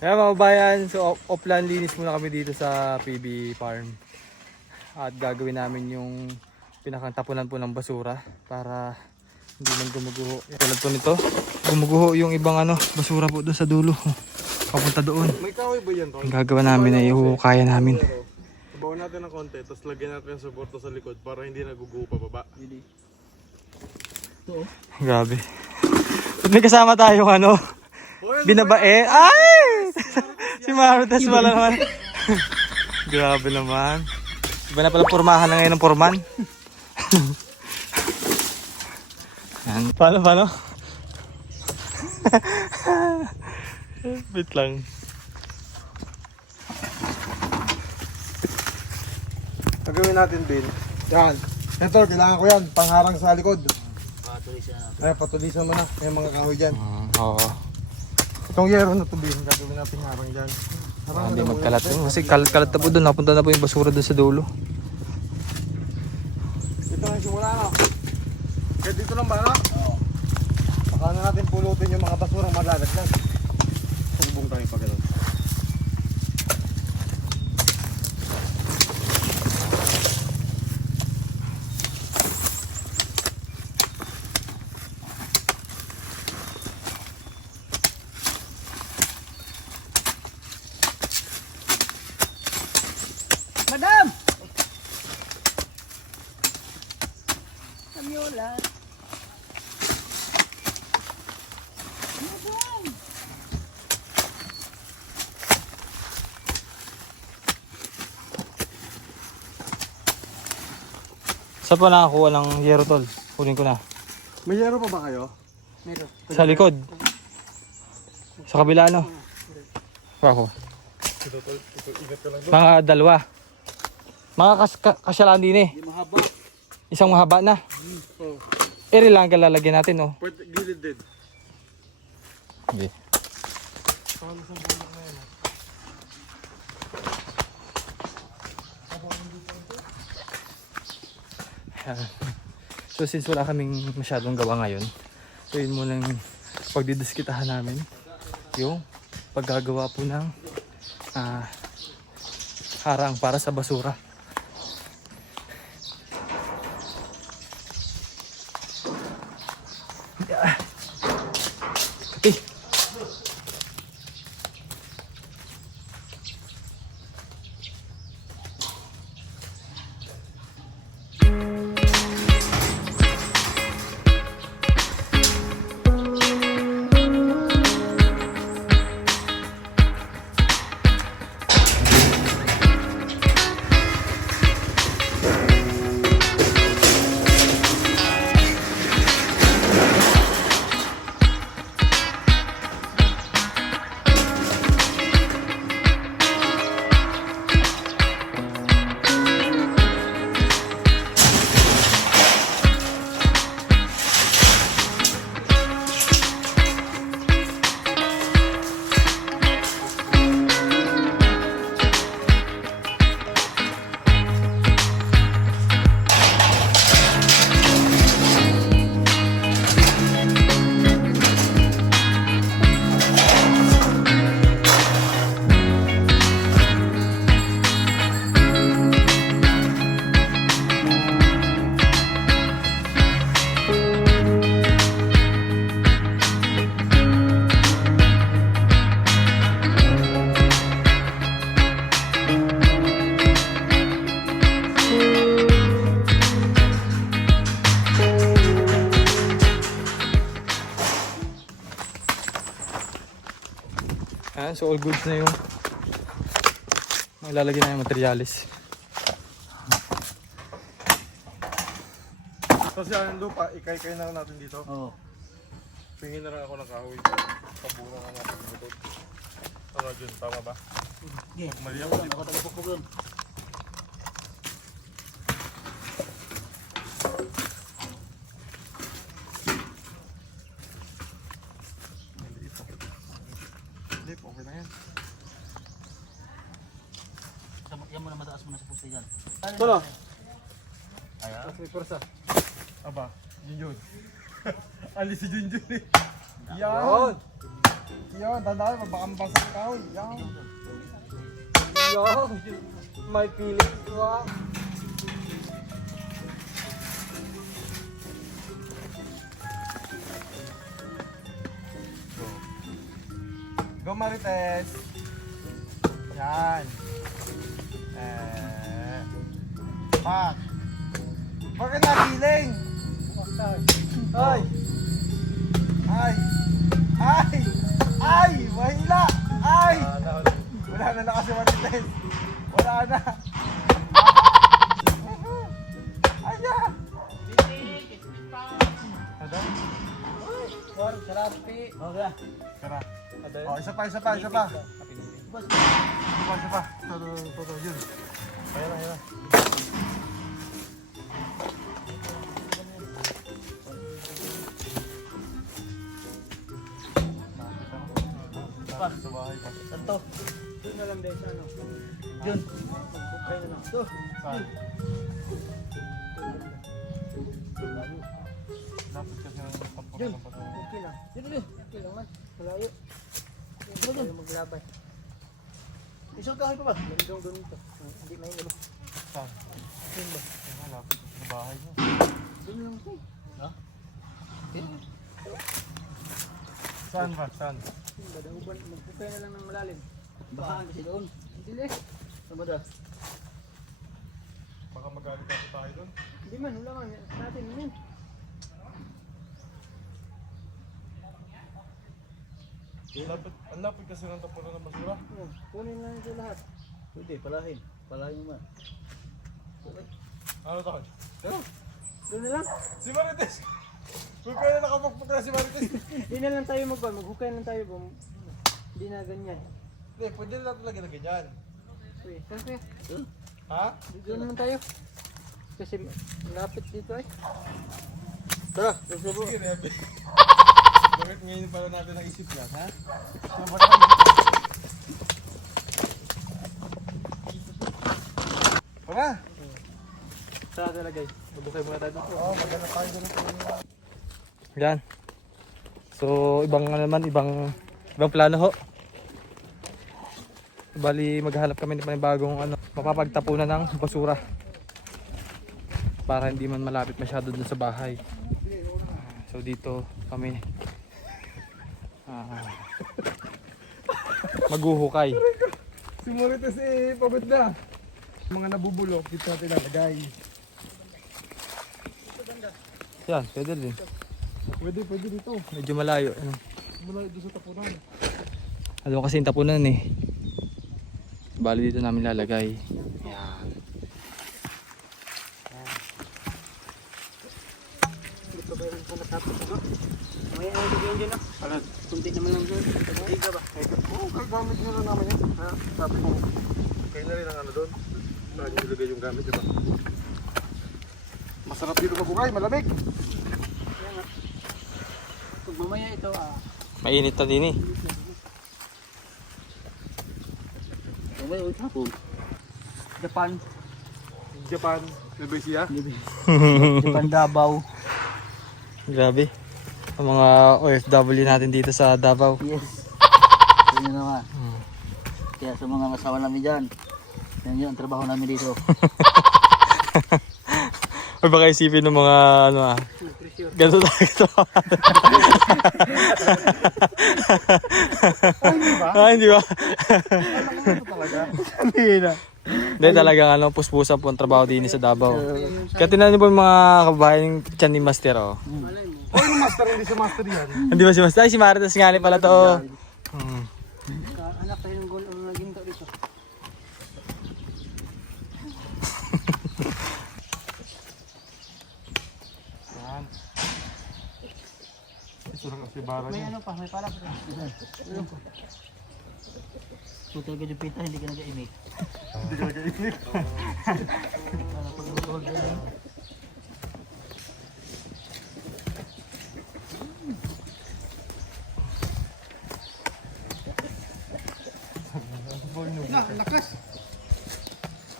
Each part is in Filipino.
Kaya mga bayan, so offline linis muna kami dito sa PB Farm. At gagawin namin yung pinakang tapunan po ng basura para hindi man gumuguho. Tulad po nito, gumuguho yung ibang basura po doon sa dulo. Papunta doon. May kahoy ba yan, Tol? Ang gagawa namin ay kaya namin. Ibawan natin ng konti, tapos lagyan natin yung suporta sa likod para hindi naguguho pa baba. Grabe. At may kasama tayong binabae. Ay! Si Marites pala naman. Grabe naman. Iba na pala pormahan na ngayon ng porman. Yan. Paano? Wait lang. Gagawin natin, Bill. Yan. Ito, kailangan ko yan. Pangharang sa likod. Patulisan mo na. May mga kahoy dyan. Oo. Itong yero na to, Bill. Gagawin natin harang dyan. Hindi magkalat yun. Kasi kalat na po doon. Napunta na po yung basura doon sa dulo. Ito na yung simula, no? Kaya dito lang ba, no? Oo. Baka na natin pulutin yung mga basurang malalaglag. Sumbong tayo pa gano'n. Madam! Samyola. Madam! Saan pa nakakuha ng yero, tol? Kunin ko na. May yero pa ba kayo? Meron. Sa likod. Sa kabila, Ako. Ito, tol. Ito, ingat ka lang doon. Mga dalawa. Mga kasyalan din Di mahaba. Isang mahaba na. Oh. Eri lang lalagyan natin, Pwede, gilid din. Okay. So since wala kaming masyadong gawa ngayon, so yun muna yung pagdidiskitahan namin. Yung paggagawa po ng harang para sa basura. Okay. So all goods na yung ilalagay na yung materialis. Kasi ang lupa, ikay-kay na natin dito. Oo. Pingin na lang ako ng kahoy. Pabura na natin dito. Ano dyan, tama ba? Yeah. Mali ako, di ba? Ako taga-pukpuk yun. Okay na yan. Yan mo na mataas mo na sa puste dyan. Ito na. Ayaw. May pursa. Aba, Junjun. Alis si Junjun eh. Yan. Yan, dandaan, mabakambang sa kahoy. Yan. Yo, may feeling. Wow. Go Marites. Yan. Pak. Bakit nagiling? Ay. Ay. Ay. Ay. Mahila. Ay. Wala na na kasi Marites. Wala na. Ay na. Ada? Sarapi. Okay. Tara. Oh, isa pa. Isa pa. Isa pa. Yun. Ayan. Sa bahay pa. Santo. Doon na lang din sa ano. Yun. Bukay na lang. Ito. Saan? Dapat kasi ng tapunan ng bato. Okay na. Yun. Okay lang man. Malayo. Tayo maglabay. Isang kahoy pa ba? Landong doon ito. Hindi mainit. Saan? Doon ba? Malapit sa bahay mo. Doon lang ito. Ha? Saan ba? Saan? Doon ba? Dauban. Magbukay na lang ng malalim. Bahaan kasi doon. Hindi eh. Ano ba? Baka magalit ako tayo doon. Hindi man. Wala man. Natin yun. Ang lapit kasi ng tapunan ng basura. Kunin lang ito lahat. Pwede, palahin. Palahin mo man. Okay. Ano tayo? Pero, Doon na lang. si Marites! Huwag kayo na nakapagpag na si Marites. Hindi na lang tayo maghukay lang tayo. Hindi na ganyan. Hindi, pwede na talaga na ganyan. Uy, saan kaya? Ha? Doon naman tayo. Kasi malapit dito ay. Tara, sige, Rebe. Bakit ngayon pala natin ang isip yan, ha? Tara! Saan talaga guys? Mabukay muna tayo dito. Oo, maganda tayo doon. Yan. So, ibang naman, ibang plano ho. Bali, maghanap kami ng panibagong mapapagtapunan ng basura. Para hindi man malapit masyado dun sa bahay. So, dito kami maghuhukay. Si Marites pabot na. Mga nabubulok, dito natin lalagay. Yan, pwede din. Pwede dito. Medyo malayo. Mula doon sa tapunan. Alam kasi yung tapunan eh. Bali dito namin lalagay. Yan. Dito ba yung natapos ito? May ano yun dyan ah? Ano? Kunti naman lang doon. Hindi ka ba? Oo, gamit nyo na naman yan. Ha? Sabi ko, kayo na rin ang ano doon. Saan nyo ilagay yung gamit, diba? Masarap dito magukay, malamig. Yan ah. Pag mamaya ito mainit na din eh. May ulit hapon. Japan. Japan, Nebesia. Japan Davao. Grabe. Ang mga OFW natin dito sa Davao. Yes. Yun naman. Kaya sa mga asawa namin dyan, yan yun ang trabaho namin dito. Or baka isipin ng mga ganito talaga. Hindi ba? Hindi na. Hindi talaga puspusan po ang trabaho din sa Davao. Kaya tinan niyo po yung mga kababayan tiyan ni Master oh. Oh, yung master, hindi si master yan. Hindi ba si Master? Ay, si Marites nga pala to. Anak tayo ng gol ang naging tao dito. Yan. Ito lang kasi bara May niya. ano pa, may para pa. Kung talaga yung pita, hindi ka nag-imik. Hindi ka nag-iinip. Ano pag nag-hold din. Lakas.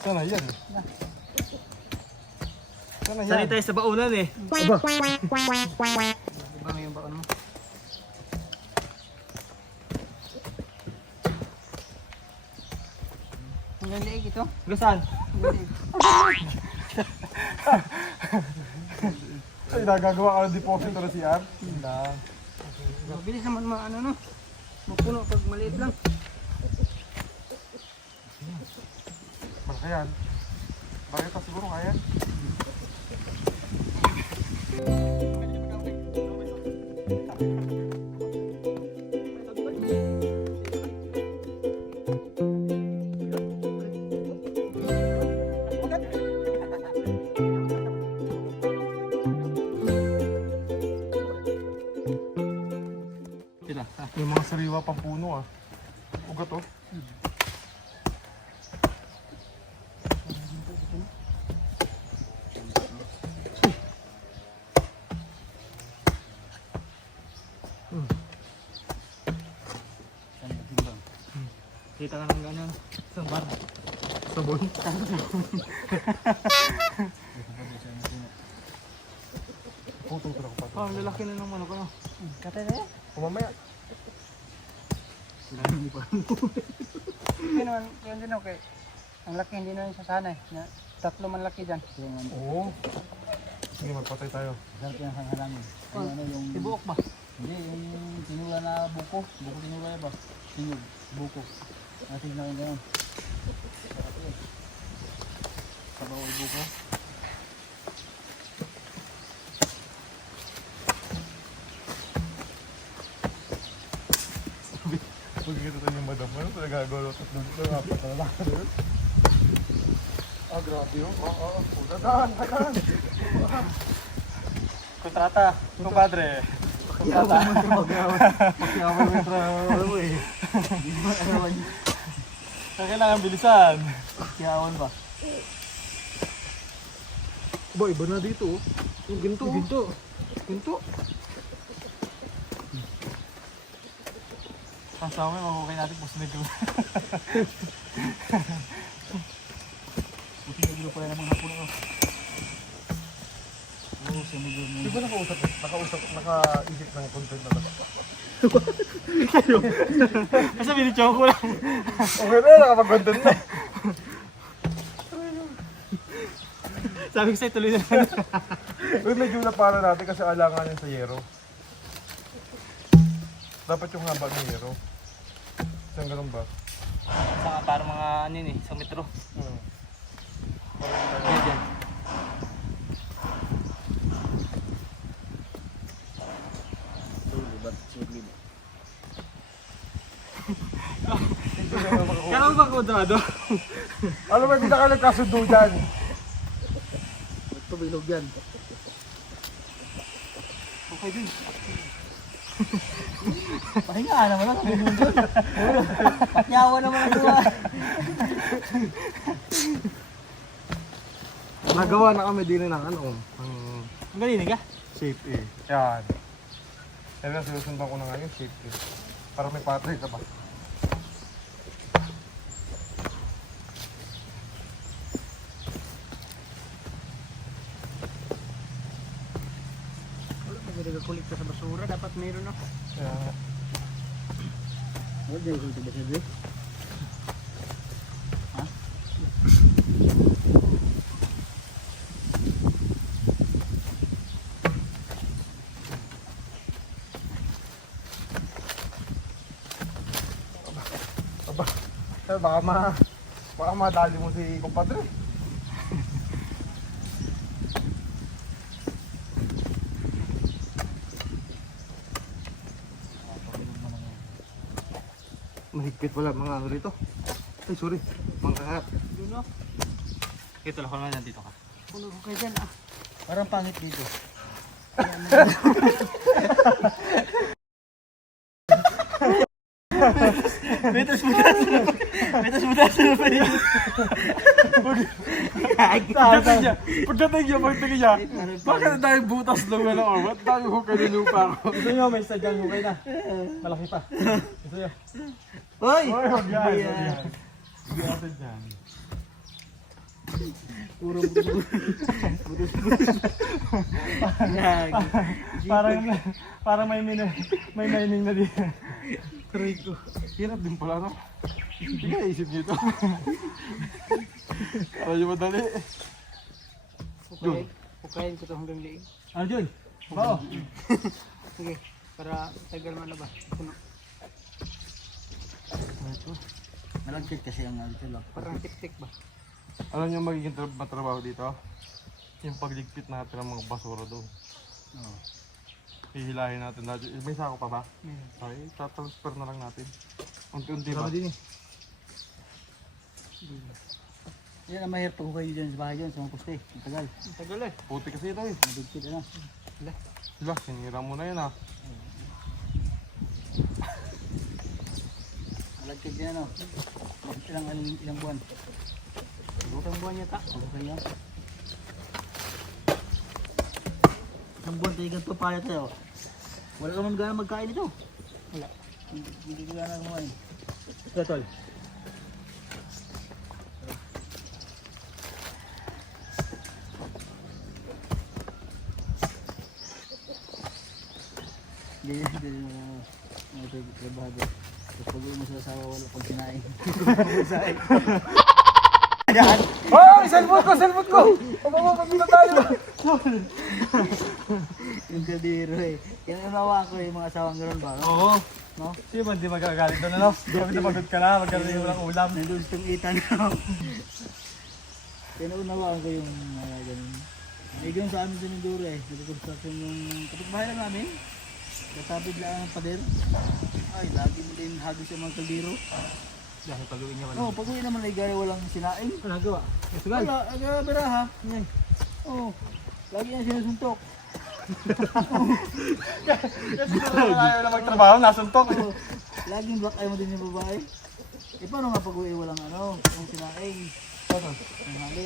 Sana yan. Sana yan. Sanay tayo sa baunan eh. Aba. Diba yung baon mo? Ilang liig ito? Gasan? Ay, nagagawa ka ng deposit na CR? Hindi. Mabilis naman maano no. Mapuno pag maliit lang. Malaki yan. Bakit siguro kaya? Sila. May mga sariwa pang puno ah. Ugat oh. Kita ka ng ganyan. Isang bar. Sabon. Putong ko na ko pa. Oh, ang lalaki na ng manok ano. Katay na yan. Mamaya. Hindi naman, yun din okay. Ang laki hindi na yung sasanay. Na, tatlo man laki dyan. Oo. Sige, magpatay tayo. Sarap yung hangalangin. Ano yung... Ibuok ba? Hindi, yung tinula na buko. Buko tinula ba? Sinog, buko. Natin na yung gano'n. Sarap yun. Sabaw ang buko. Pagkikita tayo yung madam mo, nagagawa at doon apat na lang. Ah, grabe yun. Oo. Dahan. Kontrata. Kumpadre. Pakiyawan mo yung trabaho mo eh. Kailangan bilisan. Kiyawan ba? Ba, iba na dito oh. Yung ginto. Ginto. Kasama yung makukay natin po sunod yung... Buti na gilo pala namang hapon ako. Oo, sunog yun. Di ba nakaisip ng content na to? Basta binityo ko lang. Okay na, nakapag-content na. Sabi ko sa'yo tuloy na lang. Uy, medyo na para natin kasi alangan yan sa yero. Dapat yung haba ng yero. Saan ganun ba? Saka para mga ano yun eh, isang metro. Yan, yan. Libat, sulit. Kaya mo ba kudrado? Alam mo, hindi na ka nagkasundo dyan. Ito bilog yan. Okay din. Pahinga naman lang. Patyawa naman ang gawa. Nagawa na kami din ng ano, ang Ang galing ka? shape A. Yan. Kaya sinusundan ko na nga yung shape A. Para may patay ka ba? Nagkulit ka sa basura, dapat mayroon ako. Kaya, Huwag dyan kung tiba-tiba. Ha? baka madali mo si kumpadre. Mahigpit pala mga ano rito. Ay, sorry. Mga kahat. Doon no? Ito lang ko naman nandito ka. Puno ko kayo dyan ah. Parang pangit dito. Metas butas na pa yun. Pagdating niya. Bakit ang dahil butas lang na ako? Ba't dahil hukay na lupa ako? Gusto nyo may sadyang hukay na. Malaki pa. Gusto nyo? Hoy! Ay, huwag yan. Hindi natin dyan. Puro butos. Parang may mining na dito. Hirap din pala, no? Hindi ka naisip niyo ito. Kala niyo madali. Pukayin ko ito hanggang liig. Ano dyan? Oo. Sige, para tagal malabas. Puno. Malagkit kasi ang alito lang. Parang tik-tik ba? Alam niyo magiging matrabaho dito? Yung pagligpit natin ng mga basura doon. Oo. Hihilahin natin natin. May sako pa ba? Meron. Okay, tatransfer na lang natin. Unti-unti ba? Din eh. Yan ang mahirap pag kayo dyan sa bahay dyan, sa mga poste. Ang tagal. Ang tagal eh. Puti kasi ito eh. Mabigkit ano. Diba, sinira mo na yan ah. Malagkit din ano. Ilang buwan. Isang buwan yata. Okay yan. Isang buwan tayo ganito pala tayo. Wala ka man gana magkain ito. Wala. Hindi ka gana kumain. Ito tol. Hindi mga trabaho. Tapos pag uwi mo sa asawa, wala pang sinain. Oh, cellphone ko! Pagpapagpita tayo! Yung kaldero eh. Yan ang nawa ko yung mga asawang gano'n ba? No? Oo. No? Sino ba hindi magagalit doon ano? Sabi na pagod ka na, magkaroon yung walang ulam. Nandun sa itan no? Kaya naunawaan ko yung mga ganun. May ganun sa amin din yung duro eh. Nag-construction yung kapitbahay lang namin. Natabid lang ang pader. Ay, lagi mo din hagis yung mga kaldero. Dahil paluin niya Oo, pag uwi naman ay gari walang sinain. Ano gawa? Wala, aga-biraha. Yan. Oo, lagi yan sinusuntok. Kasi ayaw na magtrabaho, nasuntok. Oo, laging black eye mo din yung babae. Eh paano nga pag uwi walang ano, walang sinain. Ang hali.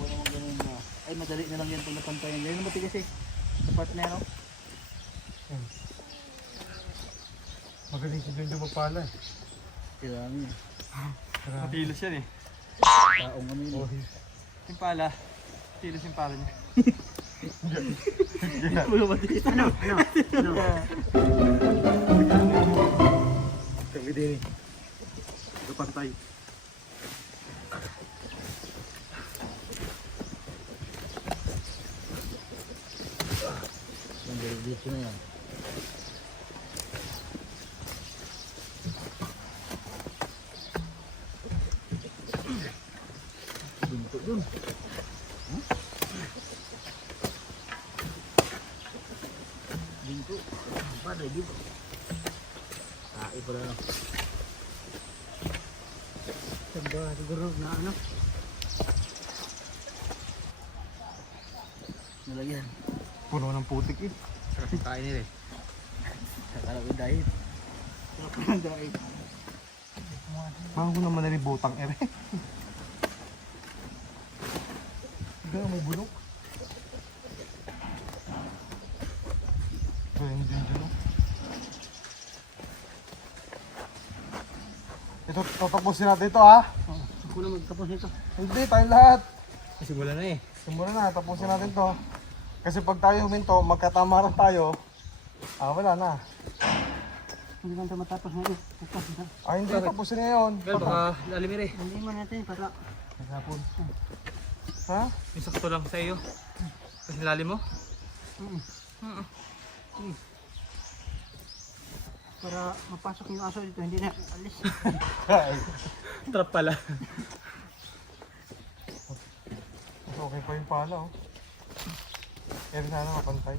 Huwag naman ganun na. Ay, madali na lang yan pag napantayan. Ganyan naman tigas eh. Sa partner, no? Magaling si Junjo magpala eh. Kirami. Matilos yan eh. Taong ano yun. Yung pala. Tilos yung pala niya. Wala matigas. Ano? Ano? Kami din eh. Ito pantay. Dito na yan. Binto dun. Huh? Binto. Pada dito. Tae pala no. Sanda siguro na ano. Nalagyan. Puno ng putik eh. Sarap yung kain nila eh. Sakala ko dahil. Sarap naman dahil. Bago naman na rin butang ere. Hanggang may bulok. Galing din dyan oh. Ito, tatapusin natin ito ha. Ako na magtapos nito. Hindi, tayo lahat. Simula na eh. Simula na, tapusin natin to. Kasi pag tayo huminto, magkatamaran tayo. Wala na. Hindi man ito matapos na ito. Bukas na. Hindi, tapusin na yun. Gal, baka lalimir eh. Hindi man natin para Hapon. Ha? Yung sakto lang sa iyo. Kasi lalim mo. para mapasok yung aso dito, hindi na alis. Trap pala. Okay pa yung pala oh. Pero sana mapantay.